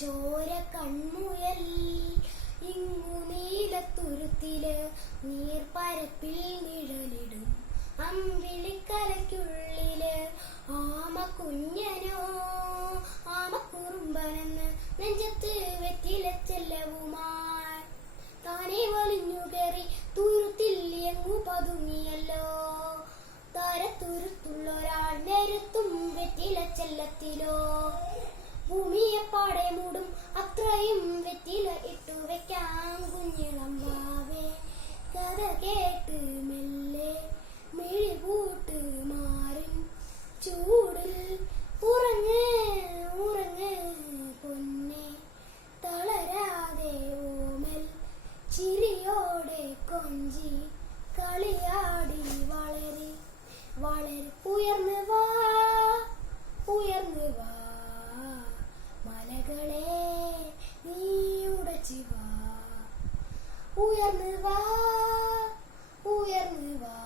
ചോര കൺമുയൽ ഇങ്ങു നീലത്തുരുത്തില് നീർപ്പരപ്പിൽ നിഴലിടും അമ്പിളിക്കലയ്ക്കുള്ളില് ആമ കുഞ്ഞനോ ആമക്കുറുമ്പനെന്ന് നെഞ്ചത്ത് വെറ്റില ചെല്ലവുമായി താനെ വലിഞ്ഞു കയറി തുരുത്തിൽ എങ്ങു പതുങ്ങിയല്ലോ. താരത്തുരുത്തുള്ളൊരാൾ നേരത്തും വെറ്റില ചെല്ലത്തിലോ. ഭൂമിയെ പാടെ മൂടും അത്രയും വെറ്റില ഇട്ടു വെക്കാൻ കുഞ്ഞിളം വാവേ. കഥ കേട്ട് മെല്ലെ മിഴിപൂട്ട് മാറിൻ ചൂടിൽ ഉറങ്ങ് ഉറങ്ങ് പൊന്നെ തളരാതെ ഓമൽ ചിരിയോടെ കൊഞ്ചി കളിയാടി വളരി വളരി ഉയർന്നു വാ ഉയർന്നു വാ മലകളെ നീ ഉടച്ചു വാ ഉയർന്നു വാ ഉയർന്നു വാ.